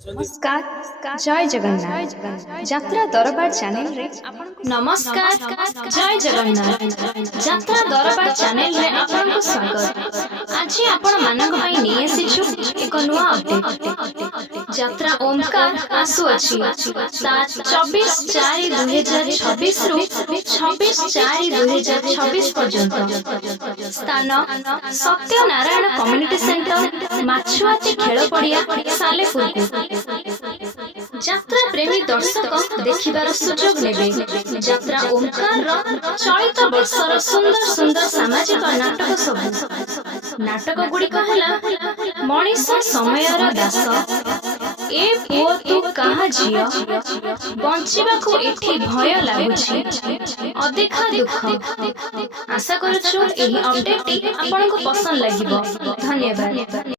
नमस्कार जय जगन्नाथ यात्रा दरबार चैनल रे नमस्कार जय जगन्नाथ यात्रा दरबार चैनल रे आपनको स्वागत। आज आपण मानक पई नै आसीछु एक नुवा अपडेट। यात्रा ओमकार आसु अछि 24/4/2026 रु 26/4/2026 पर्यंत। स्थान सत्यनारायण कम्युनिटी सेंटर माछुआती खेल पड़िया सालेपुर। यात्रा प्रेमी दर्शक देखिबार सुजोग नेबे। यात्रा ओमकार चलित वर्षर सुंदर सुंदर सामाजिक नाटक सब नाटक गुड़िक है मनीष समयर दास, ए पुओ तू कहा झियो, बंचिबाकू एठी भय लागुछि, अदेखा दुख। आशा करूछु एही अपडेट आपनको पसंद लागिबो। धन्यवाद।